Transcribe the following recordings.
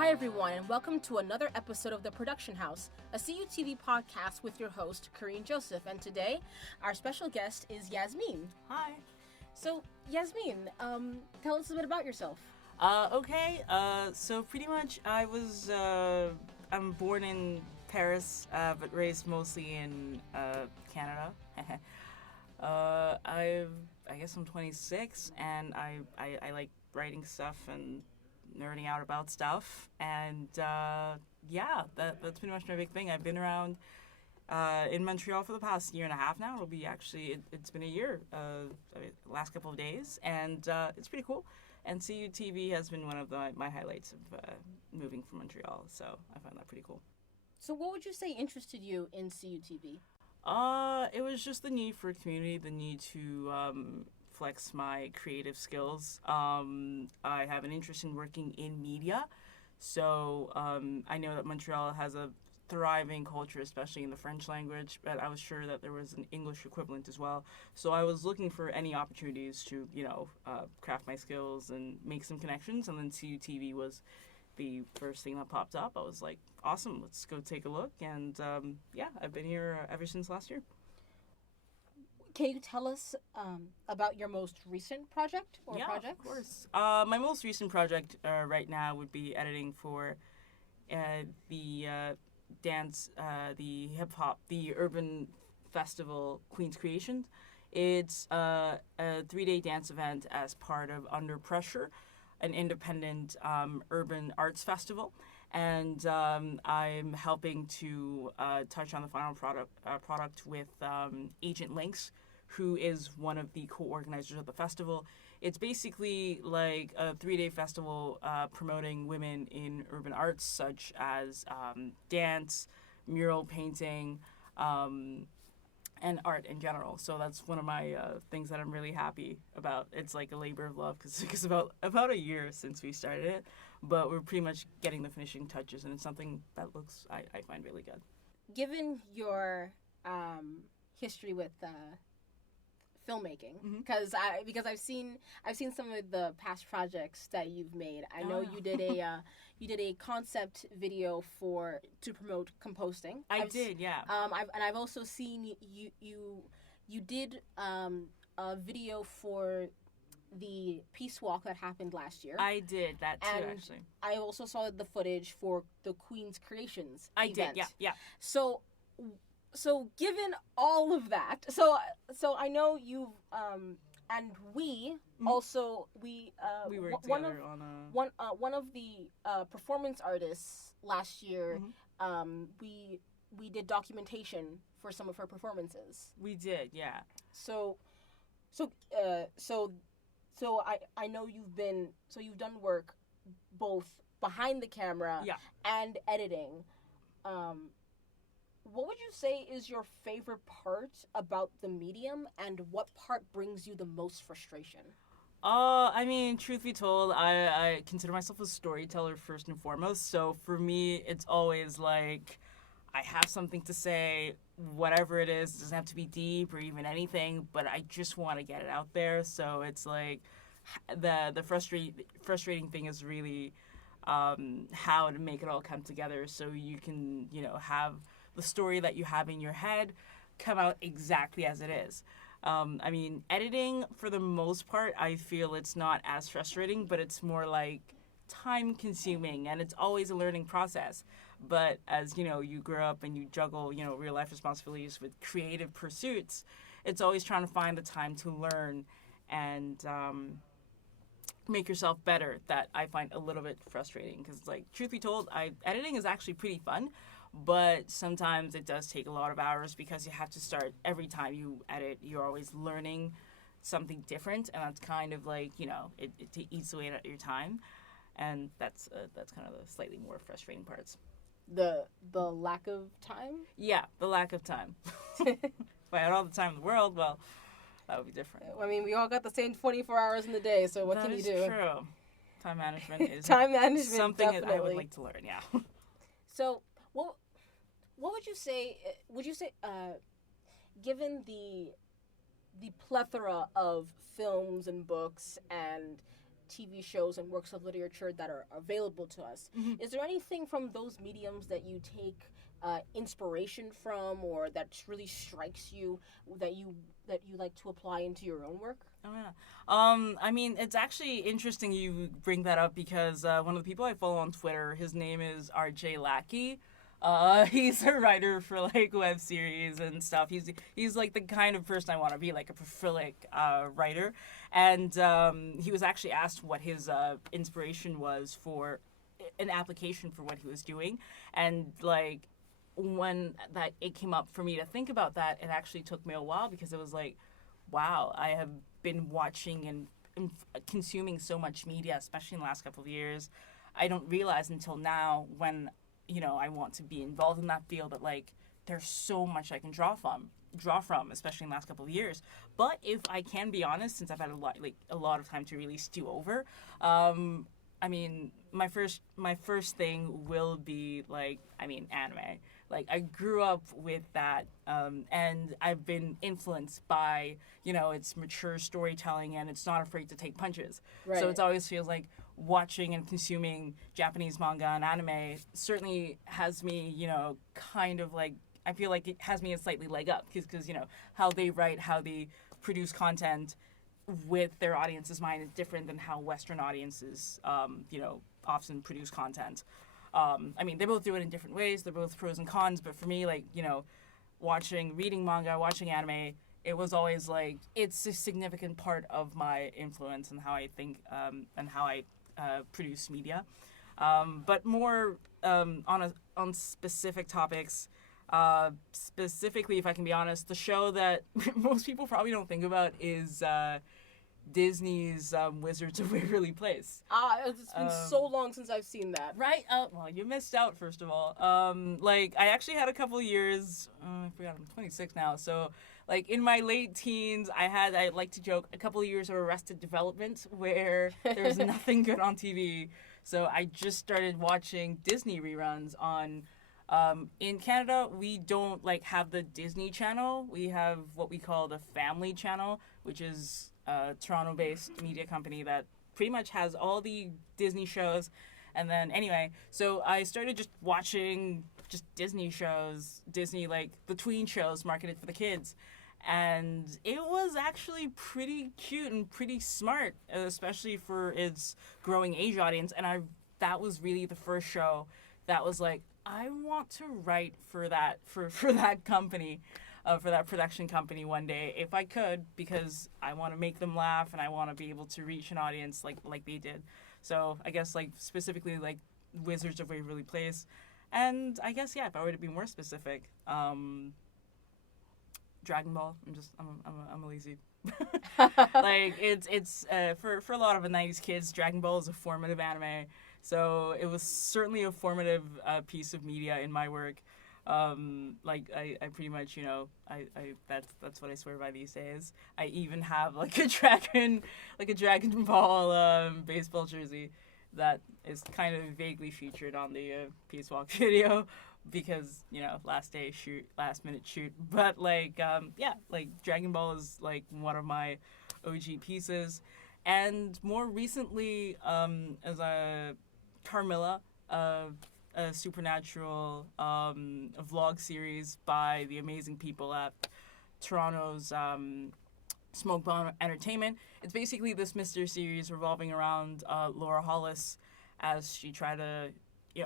Hi, everyone, and welcome to another episode of The Production House, a CUTV podcast with your host, Kareen Joseph. And today, our special guest is Yasmeen. Hi. So, Yasmeen, tell us a bit about yourself. So pretty much I'm born in Paris, but raised mostly in Canada. I guess I'm 26, and I like writing stuff and nerding out about stuff, and that's pretty much my big thing. I've been around in Montreal for the past year and a half now. It's been a year, last couple of days, and it's pretty cool. And CUTV has been one of my highlights of moving from Montreal, so I find that pretty cool. So what would you say interested you in CUTV? It was just the need for community, the need to flex my creative skills. I have an interest in working in media, so I know that Montreal has a thriving culture, especially in the French language, but I was sure that there was an English equivalent as well. So I was looking for any opportunities to, craft my skills and make some connections, and then CUTV was the first thing that popped up. I was like, awesome, let's go take a look, and I've been here ever since last year. Can you tell us about your most recent project or projects? Yeah, of course. My most recent project right now would be editing for the dance, the hip-hop, the urban festival Queen's Creations. It's a 3-day dance event as part of Under Pressure, an independent urban arts festival. And I'm helping to touch on the final product with Agent Links, who is one of the co-organizers of the festival. It's basically like a 3-day festival promoting women in urban arts, such as dance, mural painting, and art in general. So that's one of my things that I'm really happy about. It's like a labor of love because it's about a year since we started it, but we're pretty much getting the finishing touches, and it's something that I find really good. Given your history with filmmaking, because I've seen some of the past projects that you've made. I know you did a concept video to promote composting. I've I've also seen you did a video for the peace walk that happened last year. I did that too, and actually. I also saw the footage for the Queen's Creations event. Did, yeah. So given all of that, so I know you've and we also we worked one together of one of the performance artists last year. We did documentation for some of her performances. We did, yeah. So I know you've done work both behind the camera and editing. What would you say is your favorite part about the medium, and what part brings you the most frustration? Truth be told, I consider myself a storyteller first and foremost. So for me, it's always like I have something to say, whatever it is. It doesn't have to be deep or even anything, but I just want to get it out there. So it's like the frustrating thing is really how to make it all come together so you can, have the story that you have in your head come out exactly as it is. Editing, for the most part, I feel it's not as frustrating, but it's more like time-consuming, and it's always a learning process. But as, you grow up and you juggle, real-life responsibilities with creative pursuits, it's always trying to find the time to learn and make yourself better that I find a little bit frustrating. Because, truth be told, editing is actually pretty fun, but sometimes it does take a lot of hours because you have to start every time you edit. You're always learning something different, and that's kind of like, it eats away at your time, and that's kind of the slightly more frustrating parts. The lack of time? Yeah, the lack of time. If I had all the time in the world, well, that would be different. We all got the same 24 hours in the day, so what can you do? That is true. Time management is something definitely. that I would like to learn, yeah. So, what would you say? Given the plethora of films and books and TV shows and works of literature that are available to us. Mm-hmm. Is there anything from those mediums that you take inspiration from, or that really strikes you that you like to apply into your own work? Oh yeah. I mean, it's actually interesting you bring that up because one of the people I follow on Twitter, his name is RJ Lackey. He's a writer for like web series and stuff. He's like the kind of person I want to be, like a prolific writer. And he was actually asked what his inspiration was for an application for what he was doing, and like when that it came up for me to think about that, it actually took me a while because it was like, wow, I have been watching and consuming so much media, especially in the last couple of years. I don't realize until now when, you know, I want to be involved in that field that like there's so much I can draw from, especially in the last couple of years. But if I can be honest, since I've had a lot of time to really stew over, I mean, my first thing will be anime. Like I grew up with that, and I've been influenced by, you know, its mature storytelling, and it's not afraid to take punches. Right. So it always feels like watching and consuming Japanese manga and anime certainly has me, you know, kind of like, I feel like it has me a slightly leg up because you know how they write, how they produce content with their audience's mind is different than how Western audiences, you know, often produce content. I mean, they both do it in different ways. They're both pros and cons. But for me, like, you know, reading manga, watching anime, it was always like, it's a significant part of my influence and how I think and how I produce media. But more on specific topics. Specifically, if I can be honest, the show that most people probably don't think about is Disney's Wizards of Waverly Place. It's been so long since I've seen that. Right? Well, you missed out, first of all. Like, I actually had a couple of years, I forgot, I'm 26 now, so, like, in my late teens, I like to joke, a couple of years of Arrested Development, where there was nothing good on TV, so I just started watching Disney reruns on... in Canada, we don't have the Disney Channel. We have what we call the Family Channel, which is a Toronto-based media company that pretty much has all the Disney shows. And then anyway, so I started just watching just Disney shows, the tween shows marketed for the kids. And it was actually pretty cute and pretty smart, especially for its growing age audience. And that was really the first show that was like, I want to write for that company, for that production company one day if I could, because I want to make them laugh and I want to be able to reach an audience like they did. So I guess specifically Wizards of Waverly Place, and I guess if I were to be more specific, Dragon Ball. I'm a lazy. It's for a lot of the 90s kids, Dragon Ball is a formative anime. So it was certainly a formative piece of media in my work. I pretty much, you know, that's what I swear by these days. I even have a Dragon Ball baseball jersey that is kind of vaguely featured on the Peace Walk video because, you know, last minute shoot. But Dragon Ball is one of my OG pieces. And more recently, as a Carmilla, a supernatural vlog series by the amazing people at Toronto's Smoke Bomb Entertainment. It's basically this mystery series revolving around Laura Hollis as she tried to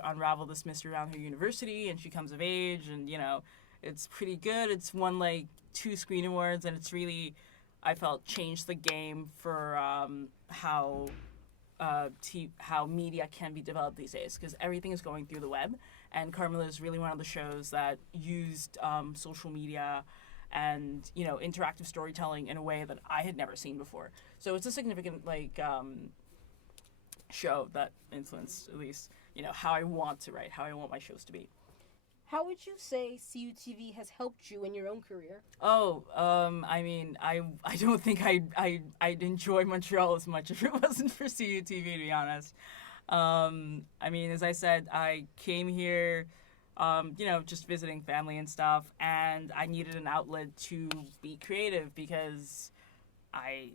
unravel this mystery around her university, and she comes of age, and, you know, it's pretty good. It's won 2 Screen Awards, and it's really, I felt, changed the game for how media can be developed these days, because everything is going through the web, and Carmilla is really one of the shows that used social media and, you know, interactive storytelling in a way that I had never seen before. So it's a significant show that influenced, at least, you know, how I want to write, how I want my shows to be. How would you say CUTV has helped you in your own career? I mean, I don't think I'd enjoy Montreal as much if it wasn't for CUTV, to be honest. I mean, as I said, I came here, you know, just visiting family and stuff, and I needed an outlet to be creative because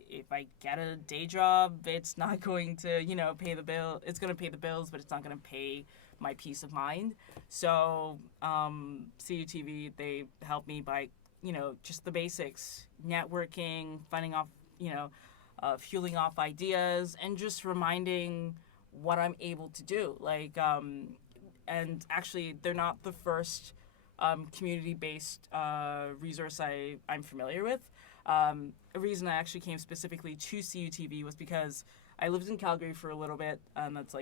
if I get a day job, it's not going to, pay the bill. It's going to pay the bills, but it's not going to pay my peace of mind. So CUTV, they help me by, just the basics, networking, finding off, fueling off ideas, and just reminding what I'm able to do. And actually, they're not the first community-based resource I'm familiar with. A reason I actually came specifically to CUTV was because I lived in Calgary for a little bit. That's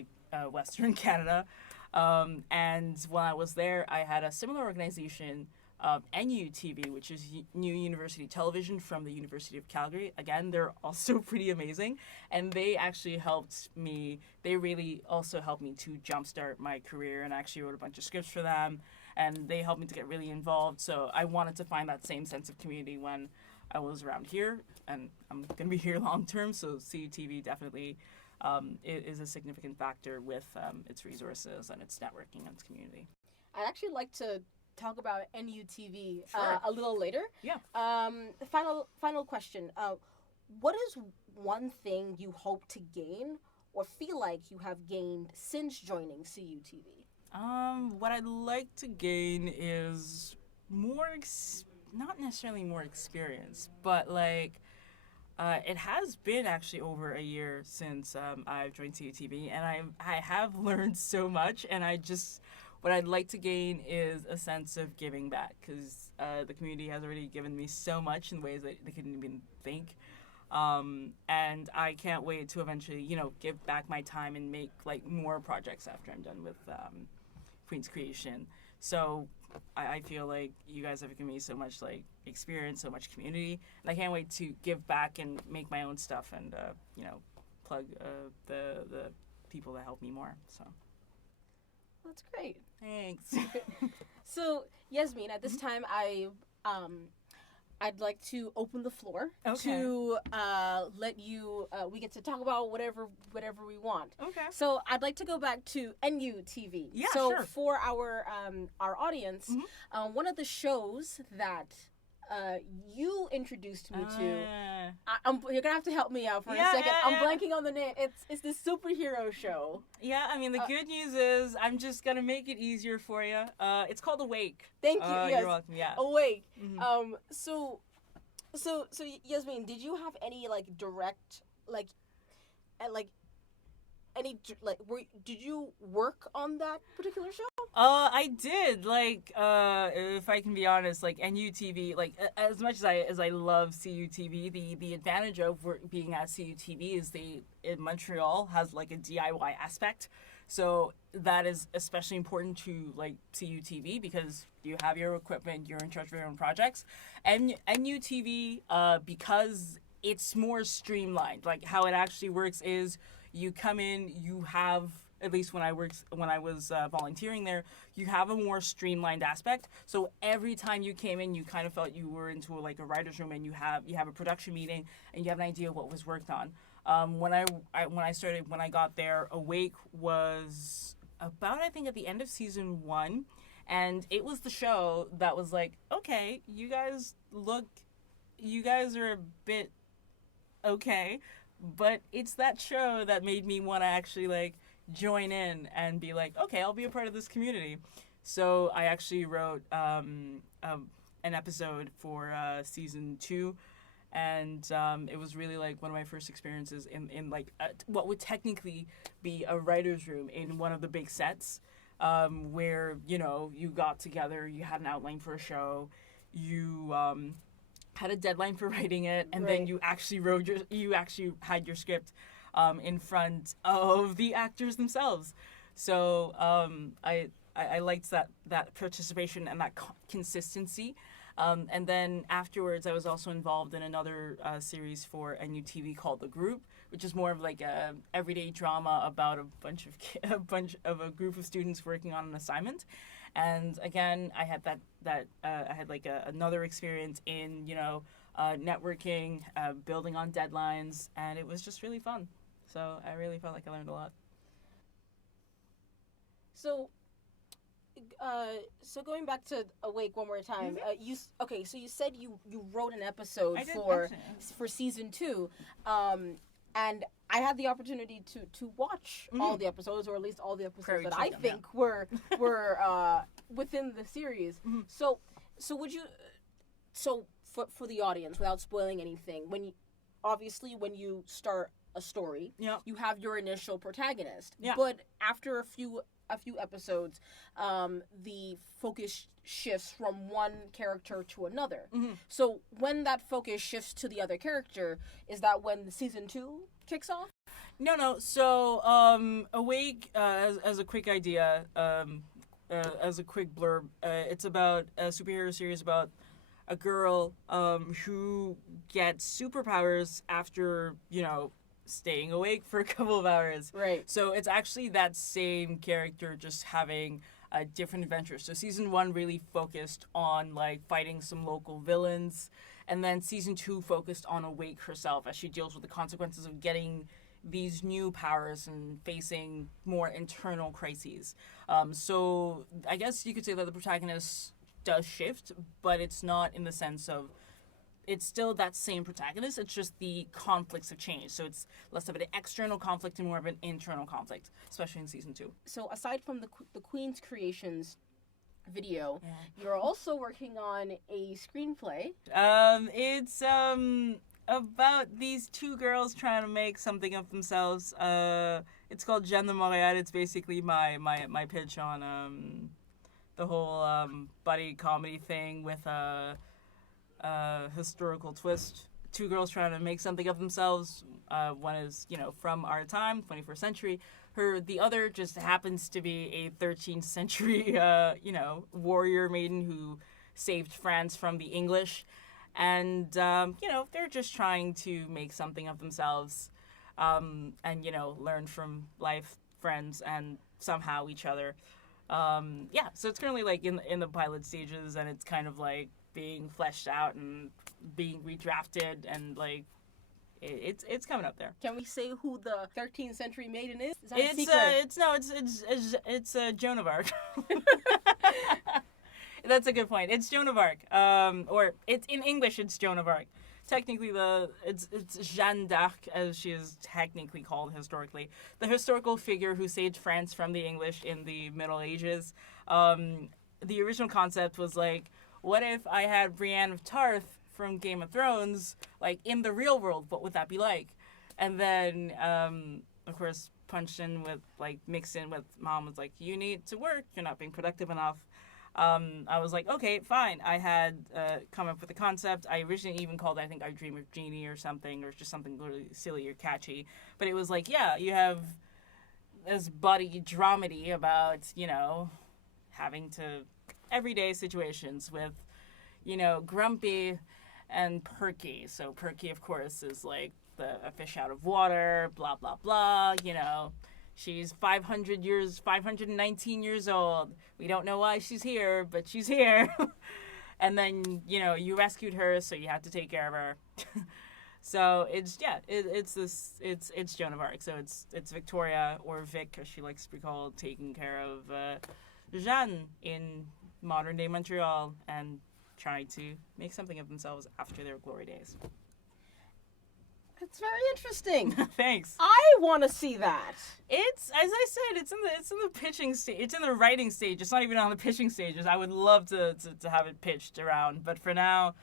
Western Canada. And while I was there, I had a similar organization, NUTV, which is New University Television from the University of Calgary. Again, they're also pretty amazing. And they actually helped me. They really also helped me to jumpstart my career. And I actually wrote a bunch of scripts for them. And they helped me to get really involved. So I wanted to find that same sense of community when I was around here, and I'm going to be here long term, so CUTV definitely is a significant factor with its resources and its networking and its community. I'd actually like to talk about NUTV Sure. a little later. Yeah. Final question. What is one thing you hope to gain or feel like you have gained since joining CUTV? What I'd like to gain is not necessarily more experience, but it has been actually over a year since I've joined CUTV, and I have learned so much, and what I'd like to gain is a sense of giving back, because the community has already given me so much in ways that they couldn't even think. And I can't wait to eventually, give back my time and make more projects after I'm done with Queen's Creation. So I feel like you guys have given me so much experience, so much community, and I can't wait to give back and make my own stuff and plug the people that help me more. So that's great. Thanks. So Yasmeen, at this time I'd like to open the floor to let you. We get to talk about whatever we want. Okay. So I'd like to go back to NUTV. Yeah, so sure. For our audience, one of the shows that you introduced me to. You're gonna have to help me out for a second. I'm blanking on the name. It's this superhero show. Yeah, I mean the good news is I'm just gonna make it easier for you. It's called Awake. Thank you. Yes. You're welcome. Yeah. Awake. So Yasmeen, did you have any direct did you work on that particular show? I did. If I can be honest, NUTV, as much as I love CUTV, the advantage of being at CUTV is in Montreal has a DIY aspect. So that is especially important to CUTV because you have your equipment, you're in charge of your own projects, and NUTV because it's more streamlined. How it actually works is you come in, you have, at least when I was volunteering there, you have a more streamlined aspect. So every time you came in, you kind of felt you were into a writer's room, and you have a production meeting, and you have an idea of what was worked on. When I got there, Awake was about, I think, at the end of season 1, and it was the show that was okay, you guys are a bit okay, but it's that show that made me want to actually join in and be okay, I'll be a part of this community. So I actually wrote an episode for season 2, and it was really one of my first experiences in what would technically be a writer's room in one of the big sets, where you got together, you had an outline for a show, you had a deadline for writing it, and then you actually had your script in front of the actors themselves. So I liked that participation and that consistency. And then afterwards, I was also involved in another series for NUTV called The Group, which is more of a everyday drama about a group of students working on an assignment. And again, I had another experience in networking, building on deadlines, and it was just really fun. So I really felt like I learned a lot. So so going back to Awake one more time, so you said you wrote an episode I did, for season 2, and I had the opportunity to watch all the episodes, or at least all the episodes that I think were within the series. So would you, for the audience, without spoiling anything, when you start a story, you have your initial protagonist, but after a few episodes, the focus shifts from one character to another. So when that focus shifts to the other character, is that when the season 2 kicks off? No. So, Awake, as a quick idea, as a quick blurb, it's about a superhero series about a girl who gets superpowers after, staying awake for a couple of hours. Right. So it's actually that same character just having a different adventure. So season 1 really focused on like fighting some local villains, and then season 2 focused on Awake herself as she deals with the consequences of getting these new powers and facing more internal crises. So I guess you could say that the protagonist does shift, but it's not in the sense of, it's still that same protagonist, it's just the conflicts have changed. So it's less of an external conflict and more of an internal conflict, especially in season 2. So aside from the Queen's Creations video, you're also working on a screenplay. It's about these 2 girls trying to make something of themselves. It's called Jeanne de Montréal. It's basically my pitch on the whole buddy comedy thing with a historical twist. 2 girls trying to make something of themselves. One is, from our time, 21st century. The other just happens to be a 13th century, warrior maiden who saved France from the English. And, they're just trying to make something of themselves, and, learn from life, friends, and somehow each other. So it's currently, like, in the pilot stages, and it's kind of, like, being fleshed out and being redrafted, and like it's coming up there. Can we say who the 13th century maiden is? Is that a secret? It's Joan of Arc. That's a good point. It's Joan of Arc. Or it's in English. It's Joan of Arc. Technically, it's Jeanne d'Arc, as she is technically called historically, the historical figure who saved France from the English in the Middle Ages. The original concept was like, what if I had Brienne of Tarth from Game of Thrones, like, in the real world? What would that be like? And then, of course, mixed in with Mom was like, you need to work. You're not being productive enough. I was like, okay, fine. I had come up with the concept. I originally even called it, I think, I Dream of Jeannie or something, or just something really silly or catchy. But it was like, you have this buddy dramedy about, having to... everyday situations with, Grumpy and Perky. So Perky, of course, is like a fish out of water, blah, blah, blah, She's 519 years old. We don't know why she's here, but she's here. And then, you rescued her, so you have to take care of her. So it's Joan of Arc. So it's Victoria, or Vic, as she likes to be called, taking care of Jeanne in modern day Montreal and trying to make something of themselves after their glory days. It's very interesting. Thanks. I want to see that. It's, as I said, it's in the pitching stage. It's in the writing stage. It's not even on the pitching stages. I would love to have it pitched around, but for now,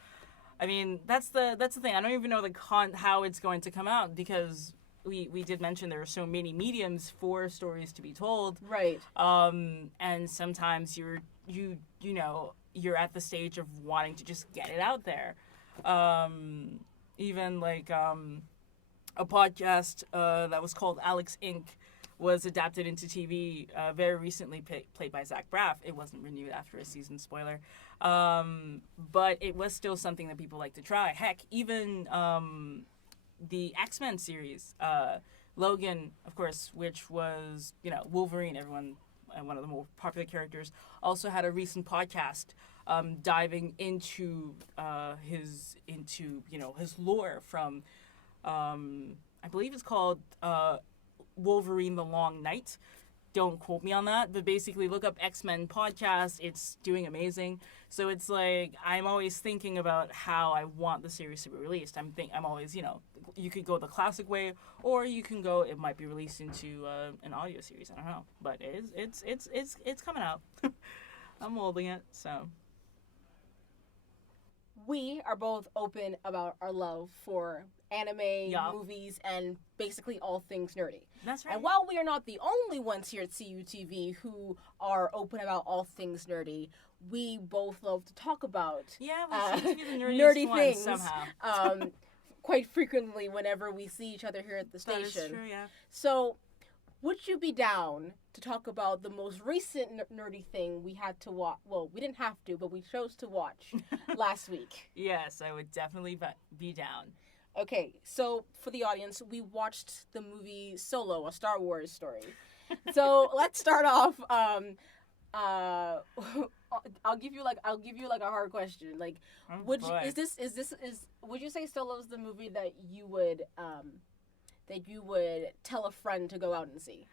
I mean, that's the thing. I don't even know how it's going to come out, because we did mention there are so many mediums for stories to be told. Right. And sometimes you're at the stage of wanting to just get it out there. Even like a podcast that was called Alex Inc. was adapted into TV very recently, played by Zach Braff. It wasn't renewed after a season, spoiler. But it was still something that people like to try. Heck, even the X-Men series, Logan, of course, which was, Wolverine, everyone, one of the more popular characters, also had a recent podcast diving into his lore from, I believe it's called Wolverine the Long Night, don't quote me on that, but basically look up X-Men podcast. It's doing amazing. So it's like I'm always thinking about how I want the series to be released. I'm always, you could go the classic way, or you can go, it might be released into an audio series. I don't know, but it's coming out. I'm molding it, so. We are both open about our love for anime, movies, and basically all things nerdy. That's right. And while we are not the only ones here at CUTV who are open about all things nerdy, we both love to talk about we seem to be the nerdy things somehow. Quite frequently whenever we see each other here at the station. That is true, yeah. So, would you be down to talk about the most recent nerdy thing we had to watch? Well, we didn't have to, but we chose to watch last week. Yes, I would definitely be down. Okay, so for the audience, we watched the movie Solo, a Star Wars story. So let's start off. I'll give you like a hard question. Like, would you say Solo's the movie that you would tell a friend to go out and see?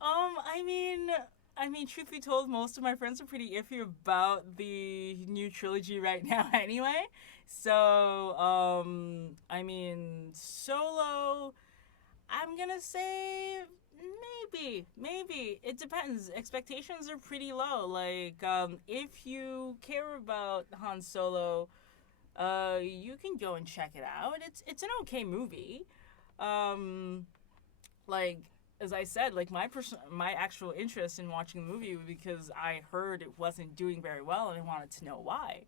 I mean, truth be told, most of my friends are pretty iffy about the new trilogy right now anyway. So, Solo, I'm gonna say maybe. It depends. Expectations are pretty low. Like, if you care about Han Solo, you can go and check it out. It's an okay movie. Like, as I said, like my actual interest in watching the movie was because I heard it wasn't doing very well and I wanted to know why.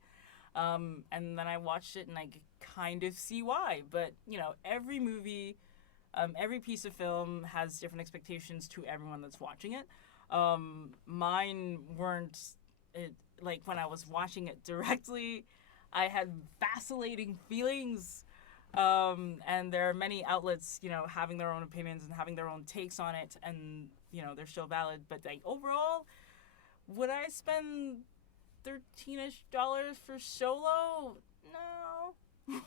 And then I watched it and I kind of see why. But, every movie, every piece of film has different expectations to everyone that's watching it. Mine weren't, like when I was watching it directly, I had vacillating feelings. And there are many outlets, having their own opinions and having their own takes on it, and, they're still valid. But, like, overall, would I spend $13-ish for Solo? No.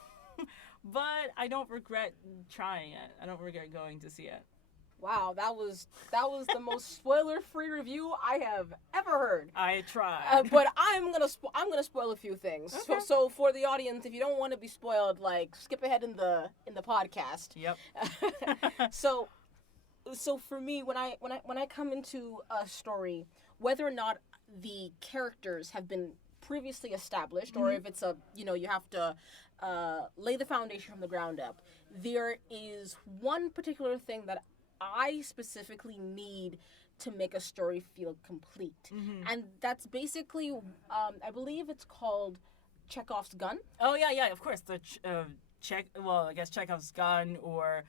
But I don't regret trying it. I don't regret going to see it. Wow, that was the most spoiler-free review I have ever heard. I tried, but I'm gonna spoil a few things. Okay. So for the audience, if you don't want to be spoiled, like skip ahead in the podcast. Yep. So for me, when I come into a story, whether or not the characters have been previously established, or if it's you have to lay the foundation from the ground up, there is one particular thing that I specifically need to make a story feel complete. Mm-hmm. And that's basically, I believe it's called Chekhov's gun. Oh, yeah, of course. I guess Chekhov's gun or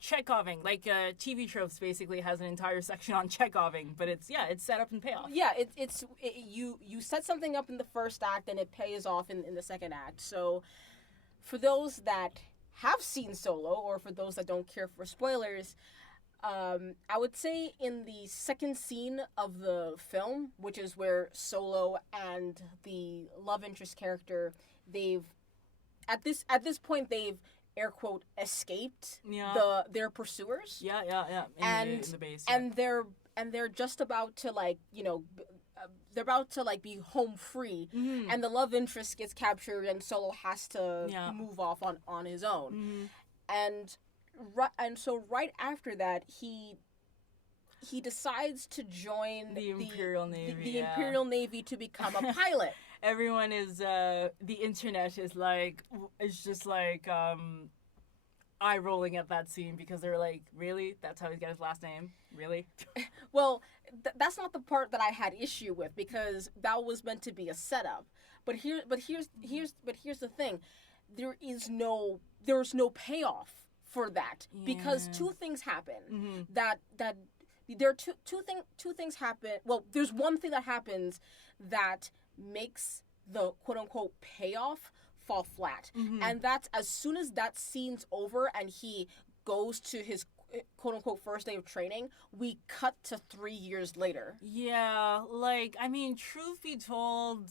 Chekhoving. Like, TV Tropes basically has an entire section on Chekhoving, but it's set up and payoff. Yeah, you set something up in the first act and it pays off in the second act. So for those that have seen Solo, or for those that don't care for spoilers, I would say in the second scene of the film, which is where Solo and the love interest character, at this point they've air quote escaped their pursuers. Yeah. In the base. Yeah. And they're just about to they're about to be home free, and the love interest gets captured, and Solo has to move off on his own, and so right after that, he decides to join the Imperial Navy. The Imperial Navy to become a pilot. Everyone is the internet is just eye rolling at that scene because they're like, really? That's how he got his last name? Really? Well, that's not the part that I had issue with, because that was meant to be a setup. But here's the thing. There's no payoff for that, because two things happen. Mm-hmm. That there are two things happen. Well, there's one thing that happens that makes the quote unquote payoff fall flat, and that's as soon as that scene's over and he goes to his quote unquote first day of training, we cut to 3 years later. Yeah, truth be told,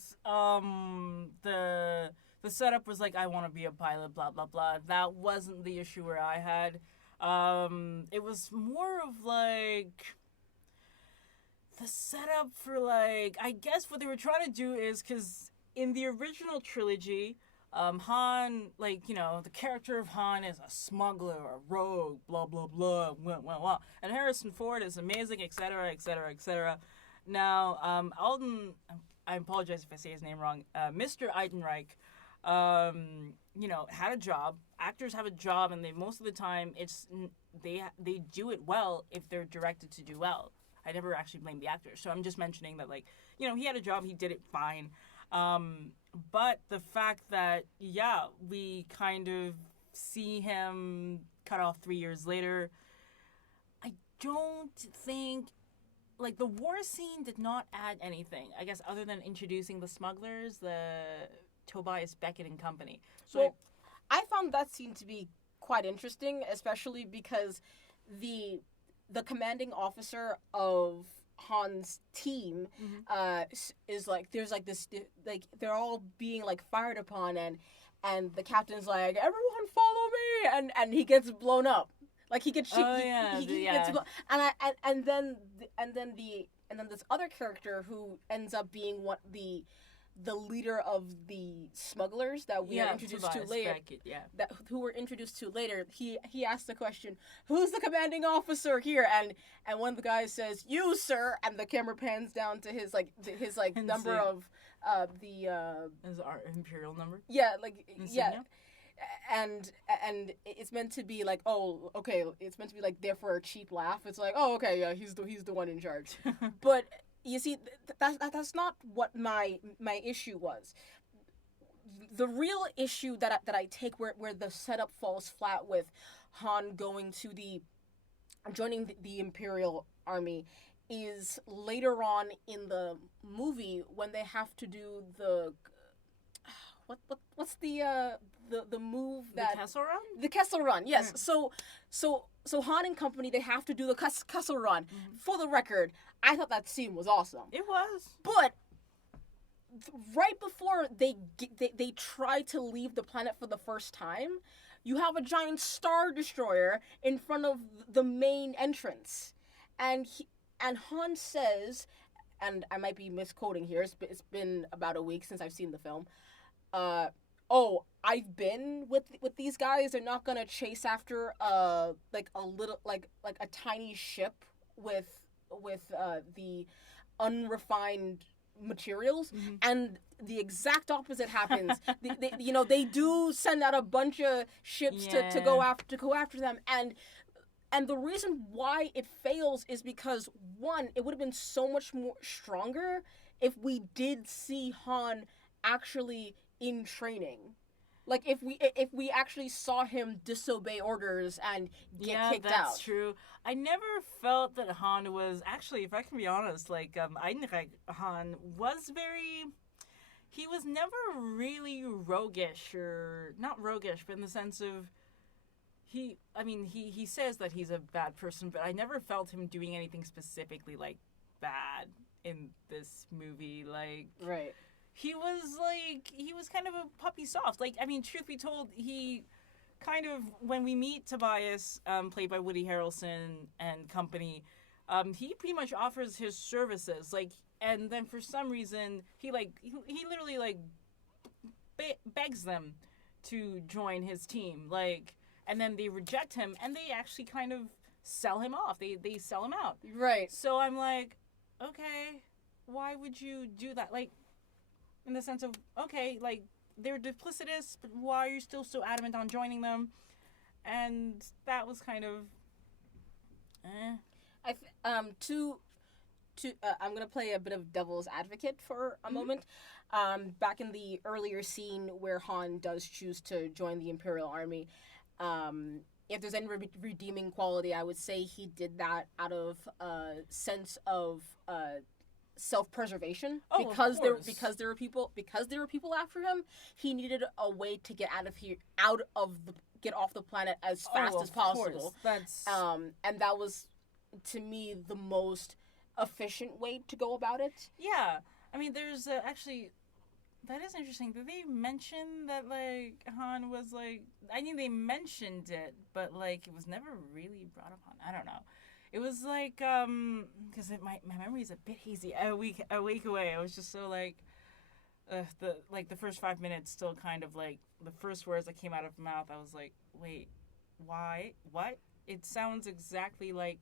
the setup was I want to be a pilot, blah, blah, blah. That wasn't the issue where I had. It was more of the setup for, like, I guess what they were trying to do is, because in the original trilogy, Han, like, you know, the character of Han is a smuggler, a rogue, blah, blah, blah, wah, wah, wah. And Harrison Ford is amazing, etc., etc., etc. Now, Alden, I apologize if I say his name wrong, Mr. Eidenreich, you know, had a job. Actors have a job, and they most of the time they do it well if they're directed to do well. I never actually blame the actors, so I'm just mentioning that, like, you know, he had a job, he did it fine. But the fact that, yeah, we kind of see him cut off 3 years later, I don't think, like, the war scene did not add anything, I guess, other than introducing the smugglers, the Tobias Beckett and company. So well, I found that scene to be quite interesting, especially because the commanding officer of Han's team is like, there's like this, like, they're all being like fired upon, and the captain's like, everyone follow me, and he gets blown up, like he gets he gets blown, and then this other character who ends up being the leader of the smugglers that we are introduced to later. Who were introduced to later. He asked the question, "Who's the commanding officer here?" And one of the guys says, "You, sir." And the camera pans down to his number of is our imperial number. Yeah, like Insignia? yeah. And it's meant to be like, oh, okay, it's meant to be like there for a cheap laugh. It's like, oh, okay, yeah, he's the one in charge. But you see, that's not what my issue was. The real issue that I take where the setup falls flat with Han joining the Imperial Army is later on in the movie when they have to do the what's the move that the Kessel Run? The Kessel Run, yes. So Han and company, they have to do the Kessel Run. Mm-hmm. For the record, I thought that scene was awesome. It was. But right before they try to leave the planet for the first time, you have a giant Star Destroyer in front of the main entrance. And Han says, and I might be misquoting here, it's been about a week since I've seen the film, oh, I've been with these guys. They're not gonna chase after like a little like a tiny ship with the unrefined materials, mm-hmm. And the exact opposite happens. they do send out a bunch of ships to go after them, and the reason why it fails is because, one, it would have been so much more stronger if we did see Han actually in training. Like, if we actually saw him disobey orders and get kicked out. Yeah, that's true. I never felt that Han was, actually, if I can be honest, like, Einrich Han was he was never really roguish, or, not roguish, but in the sense of, he says that he's a bad person, but I never felt him doing anything specifically, like, bad in this movie, like... Right. He was kind of a puppy soft. Like, I mean, truth be told, he kind of, when we meet Tobias, played by Woody Harrelson and company, he pretty much offers his services. Like, and then for some reason, he literally, like, begs them to join his team. Like, and then they reject him, and they actually kind of sell him off. They sell him out. Right. So I'm like, okay, why would you do that? Like, in the sense of, okay, like, they're duplicitous, but why are you still so adamant on joining them? And that was kind of, I'm gonna play a bit of devil's advocate for a moment. Back in the earlier scene where Han does choose to join the Imperial Army, if there's any redeeming quality, I would say he did that out of a sense of self-preservation, because there were people after him. He needed a way to get get off the planet as fast as possible. That's and that was, to me, the most efficient way to go about it. Yeah, I mean, there's actually, that is interesting. Did they mention that, like, Han was like? I mean, they mentioned it, but like it was never really brought up on. I don't know. It was like because my memory is a bit hazy. A week away. I was just so like the first 5 minutes still kind of like the first words that came out of my mouth. I was like, wait, why? What? It sounds exactly like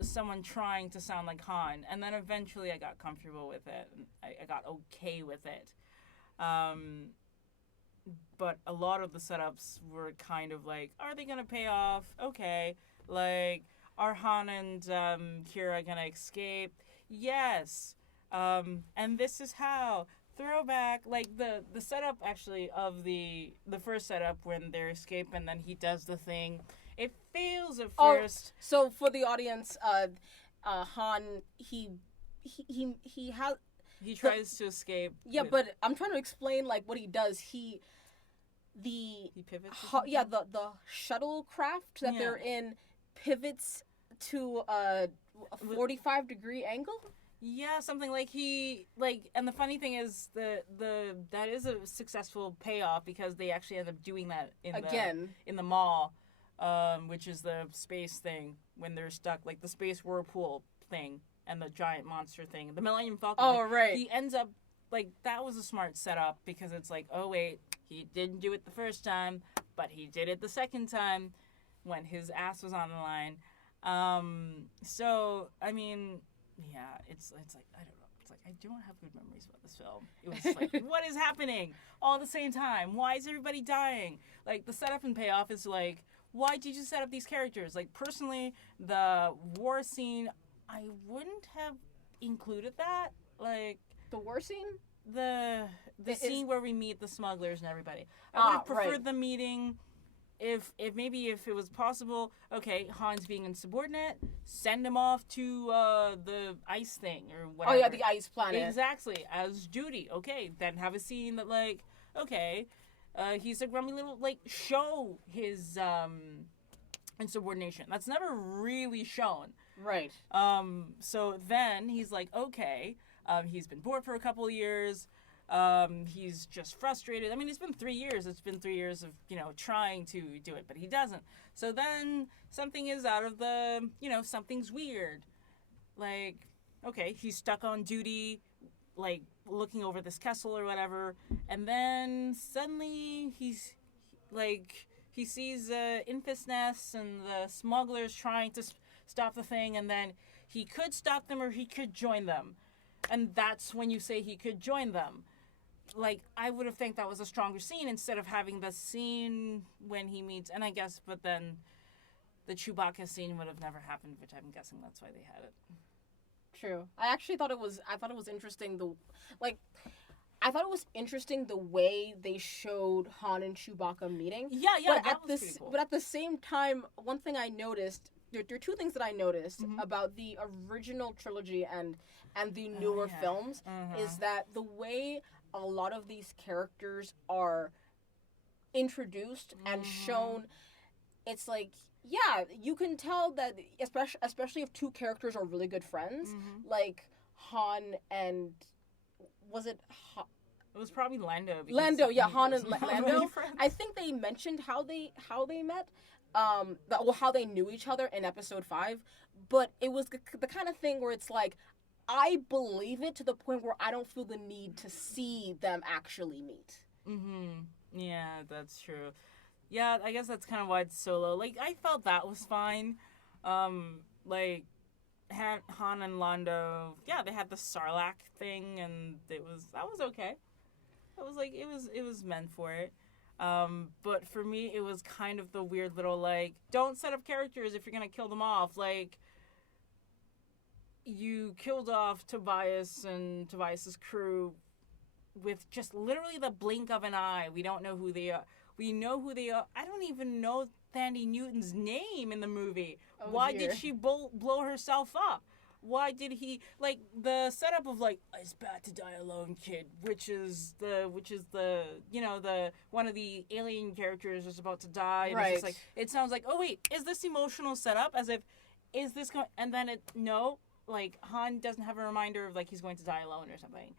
someone trying to sound like Han, and then eventually I got comfortable with it. And I got okay with it. But a lot of the setups were kind of like, are they gonna pay off? Okay, like are Han and Kira gonna escape? Yes. And this is how. Throwback, like the setup actually of the first setup when they escape and then he does the thing. It fails at first. So for the audience, Han he has. He tries to escape. Yeah, but I'm trying to explain like what he does. He pivots. The shuttlecraft that they're in pivots to a 45-degree angle. Yeah, something like and the funny thing is that is a successful payoff because they actually end up doing that in the mall, which is the space thing when they're stuck, like the space whirlpool thing and the giant monster thing, the Millennium Falcon. Oh, right. He ends up like that was a smart setup because it's like, oh wait, he didn't do it the first time, but he did it the second time when his ass was on the line. So I mean. Yeah, it's like, I don't know. It's like, I don't have good memories about this film. It was like, what is happening all at the same time? Why is everybody dying? Like, the setup and payoff is like, why did you set up these characters? Like, personally, the war scene, I wouldn't have included that. Like... The war scene? The scene where we meet the smugglers and everybody. I would have preferred the meeting... If it was possible, okay, Han's being insubordinate, send him off to the ice thing or whatever. Oh yeah, the ice planet. Exactly, as duty. Okay, then have a scene that like, okay, he's a grumpy little like show his insubordination. That's never really shown. Right. So then he's like, okay, he's been bored for a couple of years. He's just frustrated. I mean, it's been 3 years. It's been 3 years of, trying to do it, but he doesn't. So then something is out of the, something's weird. Like, okay, he's stuck on duty, like, looking over this Kessel or whatever, and then suddenly he sees Infus Nest and the smugglers trying to stop the thing, and then he could stop them or he could join them. And that's when you say he could join them. Like, I would have think that was a stronger scene instead of having the scene when he meets, and I guess, but then the Chewbacca scene would have never happened, which I'm guessing that's why they had it. True. I thought it was interesting I thought it was interesting the way they showed Han and Chewbacca meeting. Yeah, that was pretty cool. But at the same time, one thing I noticed, there are two things that I noticed about the original trilogy and the newer films is that the way a lot of these characters are introduced and shown, it's like, yeah, you can tell that, especially if two characters are really good friends, like Han and, was it Han? It was probably Lando. Han and Lando. I think they mentioned how they met, how they knew each other in episode 5, but it was the kind of thing where it's like, I believe it to the point where I don't feel the need to see them actually meet. Yeah, that's true. Yeah, I guess that's kind of why it's Solo. Like, I felt that was fine. Like, Han and Lando, yeah, they had the Sarlacc thing, and that was okay. It was like, it was meant for it. But for me, it was kind of the weird little, like, don't set up characters if you're gonna kill them off. Like, you killed off Tobias and Tobias's crew with just literally the blink of an eye. We don't know who they are. We know who they are. I don't even know Thandie Newton's name in the movie. Oh, Why dear. did she blow herself up? Why did he, like, the setup of, like, it's bad to die alone, kid, which is the one of the alien characters is about to die, and it's just like, it sounds like, oh wait, is this emotional setup? As if, is this going, and then no, like, Han doesn't have a reminder of, like, he's going to die alone or something.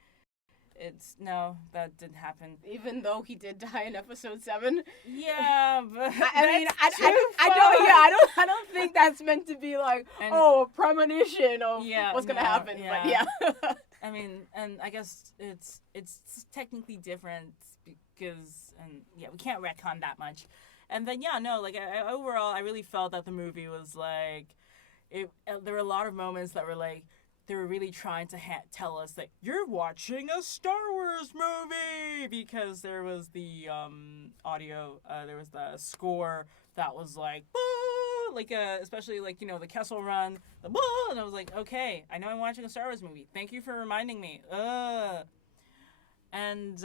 that didn't happen. Even though he did die in episode 7. Yeah, but I don't think that's meant to be like, a premonition of what's gonna happen. Yeah. But yeah. I mean, and I guess it's technically different because, we can't retcon that much. And then overall, I really felt that the movie was like, there were a lot of moments that were like, they were really trying to tell us that you're watching a Star Wars movie, because there was the audio, there was the score that was like, especially like, the Kessel Run, the and I was like, okay, I know I'm watching a Star Wars movie. Thank you for reminding me. And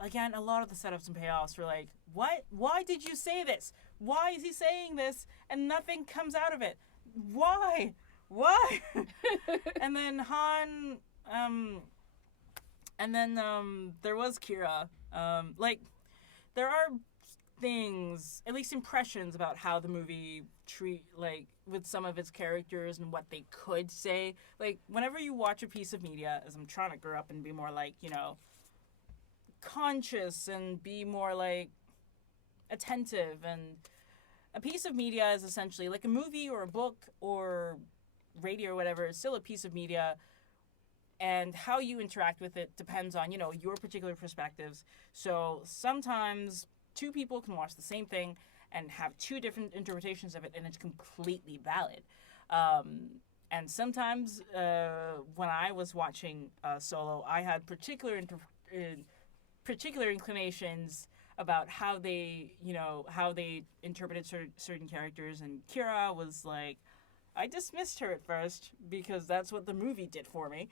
again, a lot of the setups and payoffs were like, what? Why did you say this? Why is he saying this and nothing comes out of it? Why? And then Han, there was Kira. There are things, at least impressions, about how the movie with some of its characters and what they could say. Like, whenever you watch a piece of media, as I'm trying to grow up and be more like, conscious and be more like attentive, and a piece of media is essentially like a movie or a book or radio or whatever. It's still a piece of media, and how you interact with it depends on your particular perspectives. So sometimes two people can watch the same thing and have two different interpretations of it, and it's completely valid. And sometimes when I was watching Solo, I had particular inclinations about how they interpreted certain characters, and Kira was like, I dismissed her at first because that's what the movie did for me.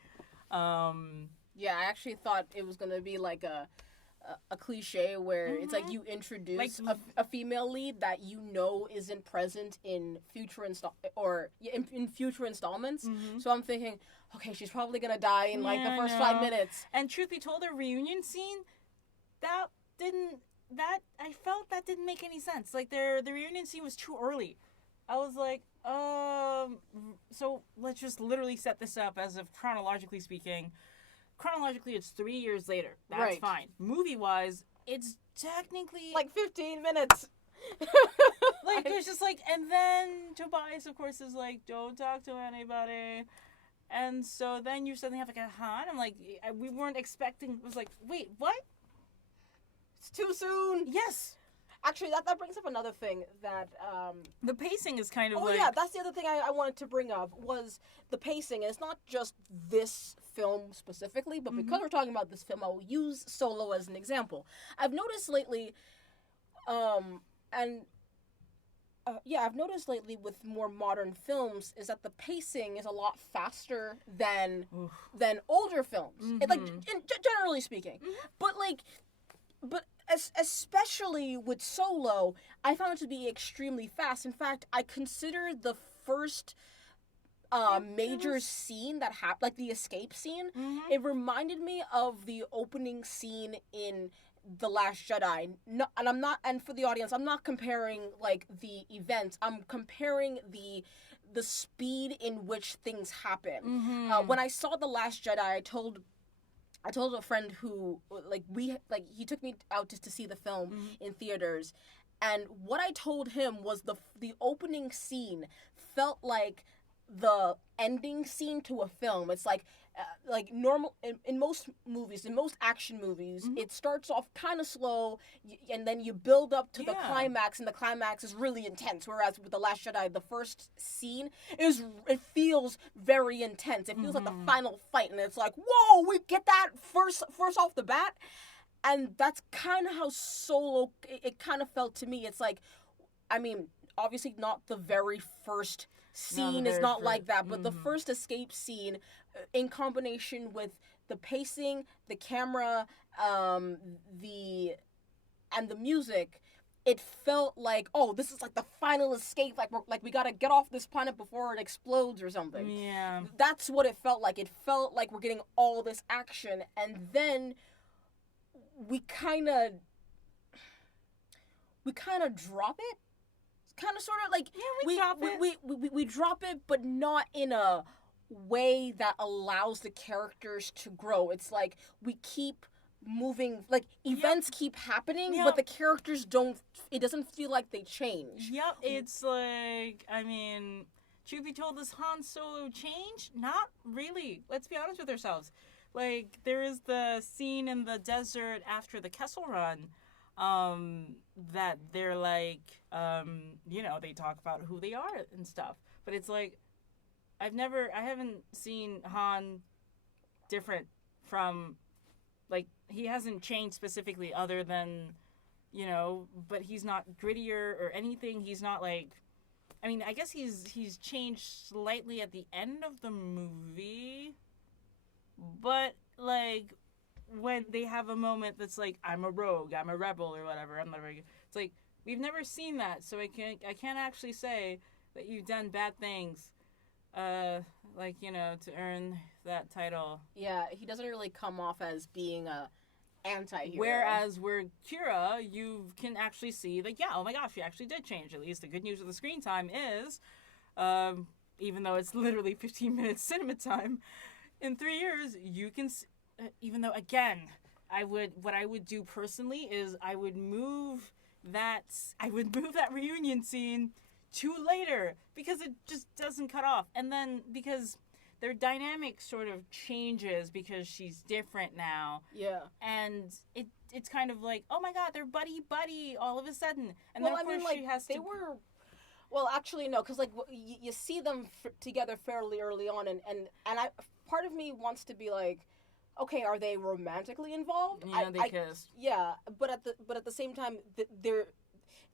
Yeah, I actually thought it was gonna be like a cliche where it's like you introduce a female lead that isn't present in future in future installments. So I'm thinking, okay, she's probably gonna die in the first 5 minutes. And truth be told, the reunion scene, I felt that didn't make any sense. Like, the reunion scene was too early. I was like, so let's just literally set this up as if chronologically speaking. Chronologically, it's 3 years later. That's right. Fine. Movie-wise, it's technically 15 minutes. It's just like, and then Tobias, of course, is like, don't talk to anybody. And so then you suddenly have like a Han. I'm like, we weren't expecting. It was like, wait, what? It's too soon. Yes. Actually, that brings up another thing that... the pacing is kind of yeah, that's the other thing I wanted to bring up, was the pacing. And it's not just this film specifically, but because we're talking about this film, I will use Solo as an example. I've noticed lately, with more modern films, is that the pacing is a lot faster than older films. Generally speaking. But especially with Solo, I found it to be extremely fast. In fact, I consider the first major scene that happened, like the escape scene, it reminded me of the opening scene in The Last Jedi. No, and for the audience, I'm not comparing like the events. I'm comparing the speed in which things happen. When I saw The Last Jedi, I told a friend who, he took me out to see the film in theaters, and what I told him was the opening scene felt like the ending scene to a film. It's like normal in most movies, in most action movies, it starts off kind of slow, and then you build up to the climax, and the climax is really intense. Whereas with The Last Jedi, the first scene it feels very intense. It feels like the final fight, and it's like, whoa, we get that first off the bat. And that's kind of how Solo, it kind of felt to me. It's like, I mean, obviously not the very first scene is not like that, but the first escape scene, in combination with the pacing, the camera, the music, it felt like, oh, this is like the final escape. Like we gotta get off this planet before it explodes or something. Yeah, that's what it felt like. It felt like we're getting all this action, and then we kind of drop it. Kind of sort of like we drop it, but not in a way that allows the characters to grow. It's like we keep moving, like events keep happening, but the characters don't, it doesn't feel like they change. Yep, it's like, I mean, truth be told, does Han Solo change? Not really. Let's be honest with ourselves. Like, there is the scene in the desert after the Kessel Run, that they're like, you know, they talk about who they are and stuff. But it's like, I haven't seen Han different from, like, he hasn't changed specifically other than, you know, but he's not grittier or anything. He's not like, I mean, I guess he's changed slightly at the end of the movie, but, like, when they have a moment that's like, I'm a rogue, I'm a rebel, or whatever, it's like, we've never seen that, so I can't actually say that you've done bad things, like, you know, to earn that title. Yeah, he doesn't really come off as being a anti-hero. Whereas where Kira, you can actually see, like, yeah, oh my gosh, she actually did change. At least the good news of the screen time is, even though it's literally 15 minutes cinema time, in 3 years, you can even though, again, what I would do personally is I would move that reunion scene to later, because it just doesn't cut off. And then because their dynamic sort of changes because she's different now. Yeah. And it's kind of like, oh my god, they're buddy all of a sudden. And well, then of course like, she has they were. Well, actually, no, because like you see them together fairly early on, and part of me wants to be like, okay, are they romantically involved? Yeah, they kissed. Yeah, but at the same time, they're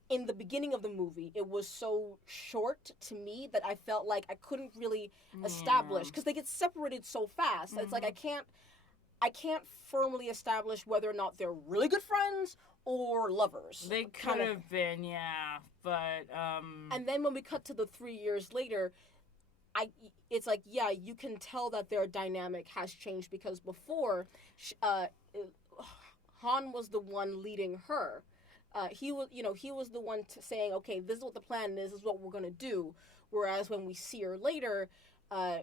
in the beginning of the movie. It was so short to me that I felt like I couldn't really establish, because they get separated so fast. Mm-hmm. It's like I can't firmly establish whether or not they're really good friends or lovers. They could have been, yeah, but And then when we cut to the 3 years later, it's like, yeah, you can tell that their dynamic has changed, because before, Han was the one leading her. He was the one saying, okay, this is what the plan is, this is what we're gonna do. Whereas when we see her later,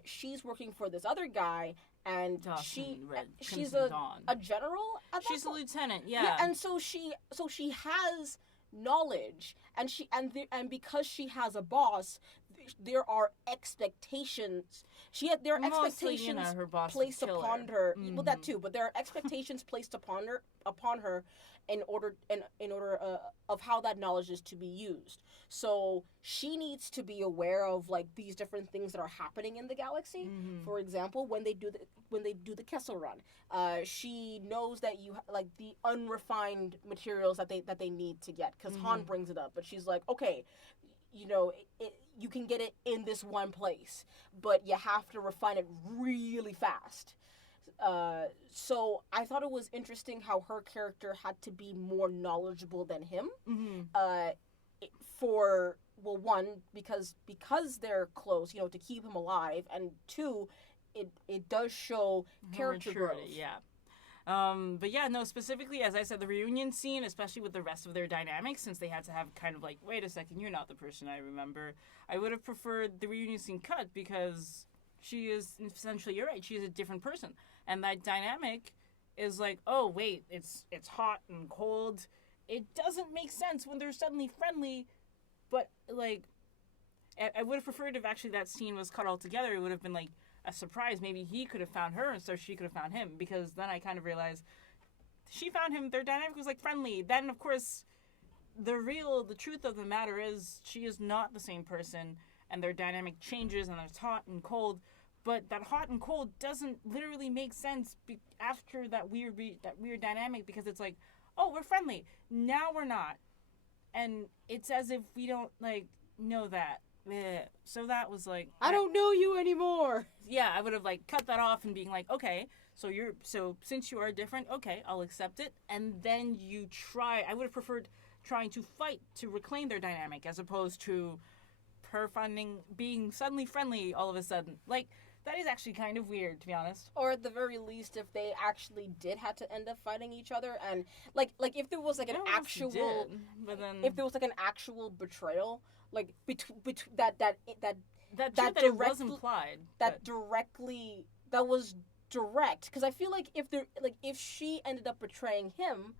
she's working for this other guy, and she's a general at that she's point. A lieutenant, yeah. And so she has knowledge, and because she has a boss, there are expectations. There are expectations her boss placed upon her. Mm-hmm. Well, that too, but there are expectations placed upon her in order of how that knowledge is to be used. So she needs to be aware of like these different things that are happening in the galaxy. Mm-hmm. For example, when they do the Kessel Run, she knows that you like the unrefined materials that they need to get, because Han brings it up, but she's like, okay, you know, you can get it in this one place, but you have to refine it really fast. So I thought it was interesting how her character had to be more knowledgeable than him. Mm-hmm. One, because they're close, you know, to keep him alive, and two, it does show character growth. Yeah. But yeah, no, specifically, as I said, the reunion scene, especially with the rest of their dynamics, since they had to have kind of like, wait a second, you're not the person I remember. I would have preferred the reunion scene cut, because she is, essentially, you're right, she's a different person. And that dynamic is like, oh, wait, it's hot and cold. It doesn't make sense when they're suddenly friendly, but, like, I would have preferred if actually that scene was cut all together. It would have been, like, a surprise. Maybe he could have found her, and so she could have found him, because then I kind of realized she found him, their dynamic was, like, friendly. Then, of course, the truth of the matter is she is not the same person, and their dynamic changes, and it's hot and cold. But that hot and cold doesn't literally make sense after that weird dynamic, because it's like, oh, we're friendly. Now we're not. And it's as if we don't, like, know that. So that was like, I don't know you anymore. Yeah, I would have, like, cut that off and being like, okay, so since you are different, okay, I'll accept it. And then I would have preferred trying to fight to reclaim their dynamic, as opposed to her being suddenly friendly all of a sudden. Like, that is actually kind of weird, to be honest. Or at the very least, if they actually did have to end up fighting each other, and like if there was like an actual, but then if there was like an actual betrayal, like that truth that it was implied. That was direct, because I feel like if she ended up betraying him,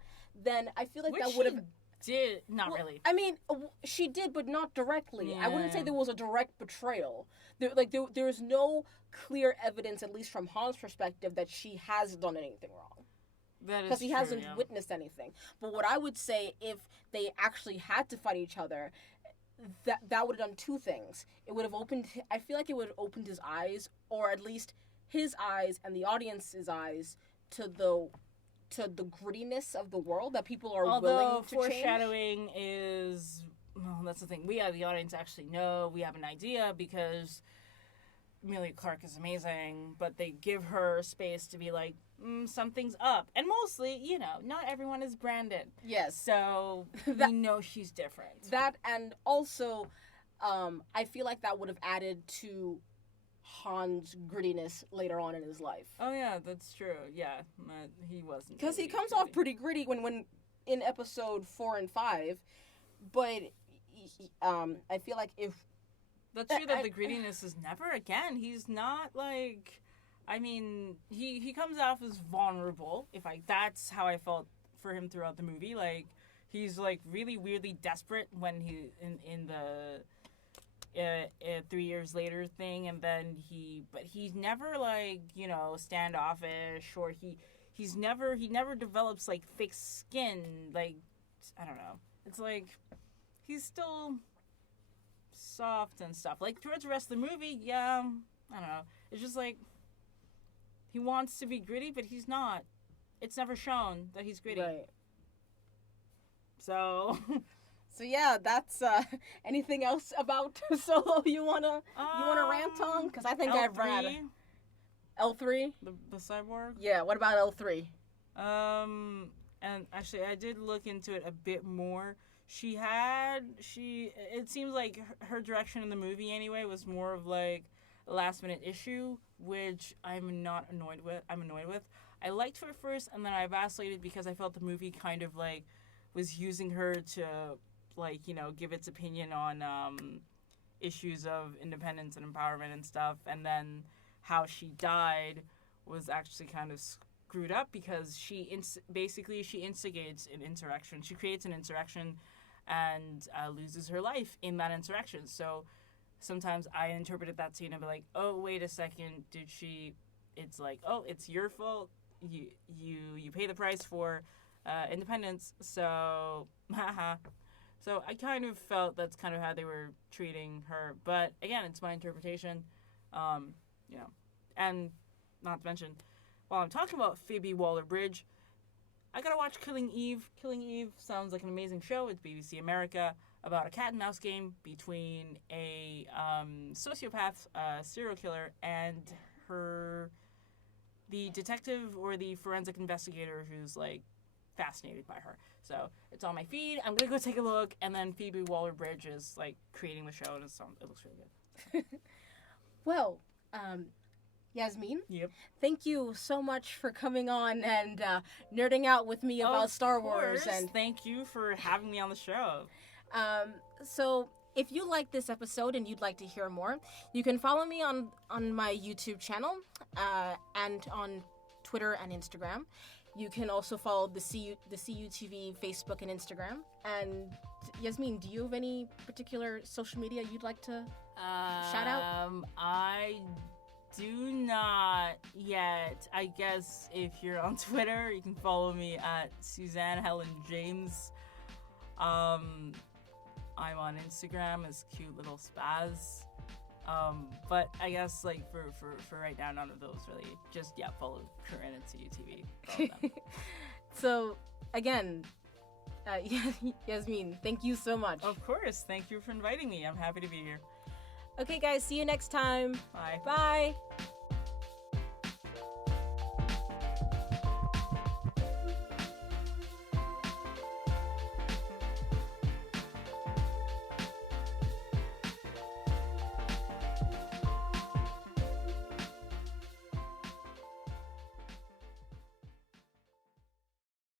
then I feel like that would have really. I mean, she did, but not directly. Yeah. I wouldn't say there was a direct betrayal. There's no clear evidence, at least from Han's perspective, that she has done anything wrong. Because he hasn't witnessed anything. But what I would say, if they actually had to fight each other, that would have done two things. It would have I feel like it would have opened his eyes, or at least his eyes and the audience's eyes, to the grittiness of the world that people are willing to foreshadowing change. Is, well, that's the thing. We, as the audience, actually know. We have an idea because Amelia Clark is amazing, but they give her space to be like, something's up. And mostly, not everyone is Brandon. Yes. So we know she's different. That, and also, I feel like that would have added to Han's grittiness later on in his life. Oh yeah, that's true. Yeah, he wasn't. Because he comes off pretty gritty when in episode 4 and 5, but I feel like if that's true that the grittiness is never again. He's not like, I mean, he comes off as vulnerable. That's how I felt for him throughout the movie. Like, he's like really weirdly desperate when he in the 3 years later thing, and then but he's never like, standoffish, or he never develops like thick skin. Like, I don't know. It's like he's still soft and stuff. Like towards the rest of the movie, yeah, I don't know. It's just like he wants to be gritty, but he's not. It's never shown that he's gritty. Right. So. So yeah, that's anything else about Solo you wanna rant on? Because I think L3? I've read L3. The cyborg. Yeah. What about L3? And actually, I did look into it a bit more. It seems like her direction in the movie anyway was more of like a last minute issue, which I'm annoyed with. I liked her at first, and then I vacillated because I felt the movie kind of like was using her to, like, give its opinion on issues of independence and empowerment and stuff, and then how she died was actually kind of screwed up because she instigates an insurrection. She creates an insurrection and loses her life in that insurrection. So sometimes I interpreted that scene and be like, oh, wait a second, did she? It's like, oh, it's your fault. You pay the price for independence. So, haha. So I kind of felt that's kind of how they were treating her. But again, it's my interpretation. And not to mention, while I'm talking about Phoebe Waller-Bridge, I gotta watch Killing Eve. Killing Eve sounds like an amazing show. It's BBC America, about a cat and mouse game between a sociopath serial killer and the detective or the forensic investigator who's like fascinated by her. So it's on my feed. I'm gonna go take a look, and then Phoebe Waller-Bridge is like creating the show, and it looks really good. Well, Yasmeen, yep. Thank you so much for coming on and nerding out with me about Star Wars. And thank you for having me on the show. So if you like this episode and you'd like to hear more, you can follow me on my YouTube channel and on Twitter and Instagram. You can also follow the CUTV Facebook and Instagram. And Yasmeen, do you have any particular social media you'd like to shout out? I do not yet. I guess if you're on Twitter, you can follow me at Suzanne Helen James. I'm on Instagram as cute little spaz. But I guess like for right now, none of those really. Just follow Corinne at CUTV. Follow them. So again, Yasmeen, thank you so much. Of course, thank you for inviting me. I'm happy to be here. Okay, guys, see you next time. Bye. Bye.